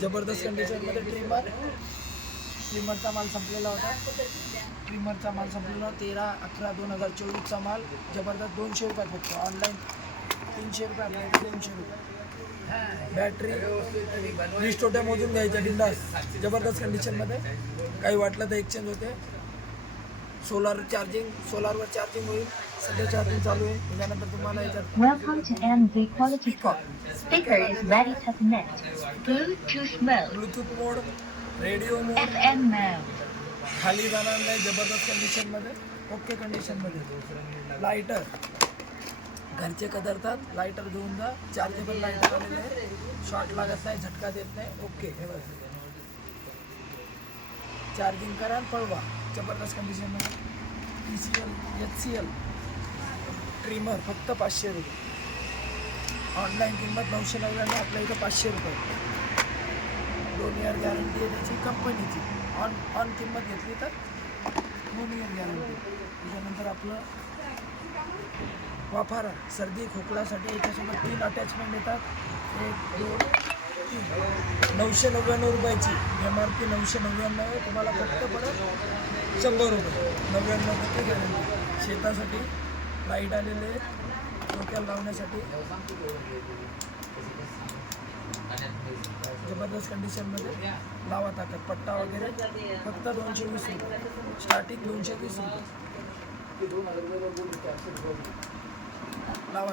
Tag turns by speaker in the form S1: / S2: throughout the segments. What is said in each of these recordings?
S1: जबरदस्त कंडिशनमध्ये ट्रिमर ट्रिमरचा माल संपलेला होता. ट्रिमरचा माल संपलेला होता. तेरा अकरा दोन हजार चोवीसचा माल. जबरदस्त दोनशे रुपयात फक्त. ऑनलाईन तीनशे रुपये दोनशे रुपये. बॅटरी वीस टोट्या मोजून घ्यायच्या बिंदास. जबरदस्त कंडिशनमध्ये काही वाटलं तर एक्सचेंज होते. सोलार चार्जिंग सोलारवर चार्जिंग होईल सध्या चार्जिंग चालू आहे. त्याच्यानंतर तुम्हाला याच्यात
S2: Welcome to MV Quality Talk. Speaker is ready to connect. Bluetooth mode.
S1: Bluetooth mode radio mode
S2: FM mode.
S1: खाली जाणार नाही ज़बरदस्त कंडिशनमध्ये ओके कंडिशनमध्ये लायटर घरचे कदरतात. लायटर घेऊन जा. चार्जेबल लायटर आलेले आहे. शॉर्ट लागत नाही झटका देत नाही. ओके हे बघा. चार्जिंग करा आणि पळवा. जबरदस्त कंडिशनमध्ये T C L H C L trimmer फक्त पाचशे रुपये. ऑनलाईन किंमत नऊशे नव्याण्णव आपल्या इथं पाचशे रुपये. दोन इयर गॅरंटी आहे त्याची कंपनीची ऑन ऑन किंमत घेतली तर दोन इयर गॅरंटी त्याच्यानंतर आपलं वाफारा सर्दी खोकल्यासाठी याच्यासोबत तीन अटॅचमेंट येतात. एक दोन तीन नऊशे नव्याण्णव रुपयाची. एम आर पी नऊशे नव्याण्णव आहे. तुम्हाला फक्त पडत शंभर रुपये. नव्याण्णव टक्के गॅरंटी शेतासाठी लाइट आलेले आहेत. डोक्याला लावण्यासाठी. जबरदस्त कंडिशनमध्ये लावा ताकद. पट्टा वगैरे फक्त दोनशे वीस रुपये. स्टार्टिंग दोनशे वीस रुपये. लावा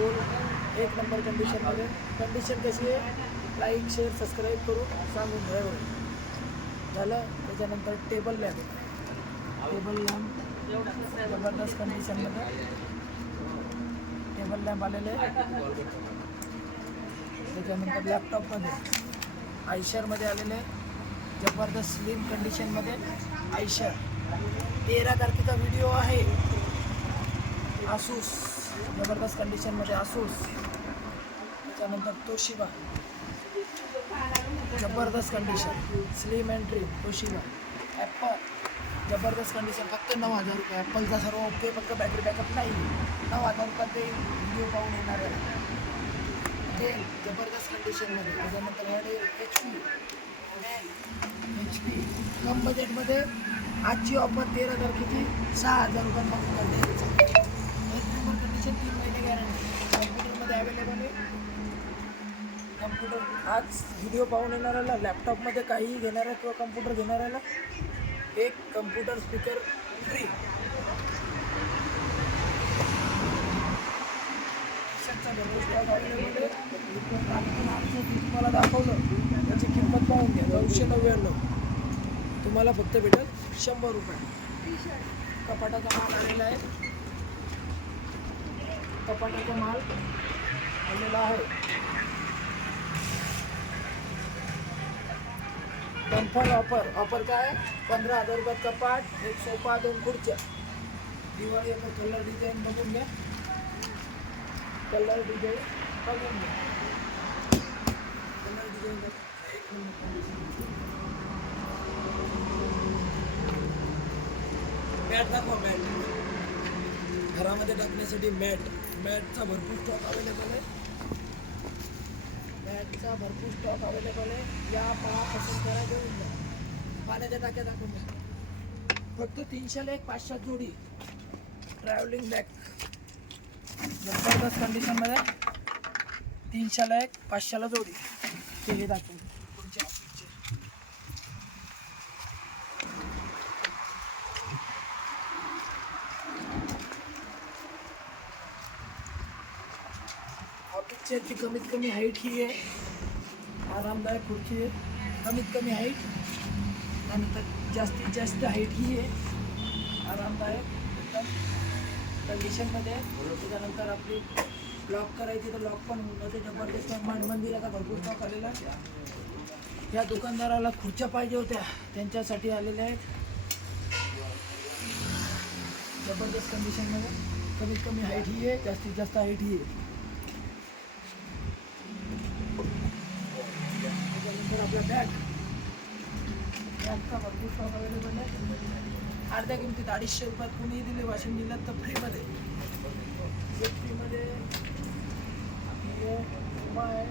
S1: दोन एक नंबर कंडिशनमध्ये कंडिशन कशी आहे? लाईक शेअर सबस्क्राईब करून सांगून घ्या झालं? त्याच्यानंतर टेबल लॅम्प टेबल लॅम्प जबरदस्त कंडिशनमध्ये टेबल लॅम्प आलेले आहे. त्याच्यानंतर लॅपटॉपमध्ये आयशरमध्ये आलेले आहे. जबरदस्त स्लिम कंडिशनमध्ये आयशर तेरा तारखेचा व्हिडिओ आहे. आसूस जबरदस्त कंडिशनमध्ये आसूस त्याच्यानंतर तोशिबा. जबरदस्त condition slim and trim Toshiba. Apple जबरदस्त कंडिशन फक्त नऊ हजार रुपये. ॲपलचा सर्व ओके फक्त बॅटरी बॅकअप नाही. नऊ हजार रुपयात ते व्हिडिओ पाहून येणार आहे. डेल जबरदस्त कंडिशनमध्ये त्याच्यानंतर एच पी एच पी कम बजेटमध्ये आजची ऑफर तेरा तारखेची सहा हजार रुपयात फक्त करते नंबर तीन महिने गॅरंटी कम्प्युटरमध्ये अवेलेबल आहे कम्प्युटर आज व्हिडिओ पाहून येणाऱ्याला लॅपटॉपमध्ये काहीही घेणारा किंवा कम्प्युटर घेणाऱ्याला एक कम्प्युटर स्पीकर फ्री अवेलेबल आहे तुम्हाला दाखवलं त्याची किंमत पाहून घ्या दोनशे नव्याण्णव. तुम्हाला फक्त भेटेल शंभर रुपये. कपाटाचा माल आलेला आहे. कपाटाचा माल आलेला आहे. Confirm offer. ऑफर काय? पंधरा हजार रुपयात कपाट एक सोफा दोन खुर्च्या. दिवाळी आपण कलर डिझाईन बघून घ्या. कलर डिझाईन बघून घ्या. कलर डिझाईन एक मॅट दाखवा मॅट. घरामध्ये टाकण्यासाठी मॅट. मॅटचा भरपूर स्टॉक अवेलेबल आहे. मॅटचा भरपूर स्टॉक अवेलेबल आहे. या पहा पसंत करा घेऊन जा. पाण्याच्या टाक्या दाखवून द्या. फक्त तीनशेला एक पाचशे जोडी. ट्रॅव्हलिंग बॅग जबरदस्त कंडिशनमध्ये तीनशेला एक पाचशेला जोडी. ते हे दाखवून. याची कमीत कमी हाईट ही। आहे आरामदायक खुर्ची आहे कमीत कमी हाईट त्यानंतर जास्तीत जास्त हाईट ही। आहे आरामदायक एकदम कंडिशनमध्ये आहे. त्याच्यानंतर आपली लॉक करायची तर लॉक पण होते जबरदस्त आहे. आता भरपूर स्टॉक आलेला आहे. या दुकानदाराला खुर्च्या पाहिजे होत्या. त्यांच्यासाठी आलेल्या आहेत. जबरदस्त कंडिशनमध्ये कमीत कमी हाईट ही आहे. जास्तीत जास्त हाईट ही आहे. आपला बॅग बॅगचा भरपूर स्टॉक अवेलेबल आहे अर्ध्या किमतीत अडीचशे रुपयात वाशिम जिल्ह्यात फ्रीमध्ये फ्रीमध्ये हे उमा आहे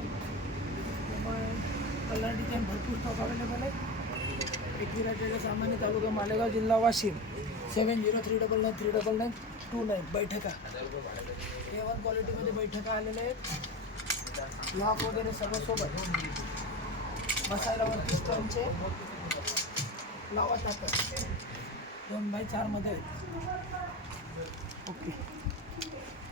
S1: उमा आहे कलर डिझाईन भरपूर स्टॉक अवेलेबल आहे एकविरा टेलर सामान्य तालुका मालेगाव जिल्हा Washim seven zero three double nine three double nine two nine बैठका ए वन क्वालिटीमध्ये बैठका आलेल्या आहेत लॉक वगैरे सोबत बसायला वरती स्टॉनचे लावा टाकत दोन बाय चारमध्ये आहेत. ओके.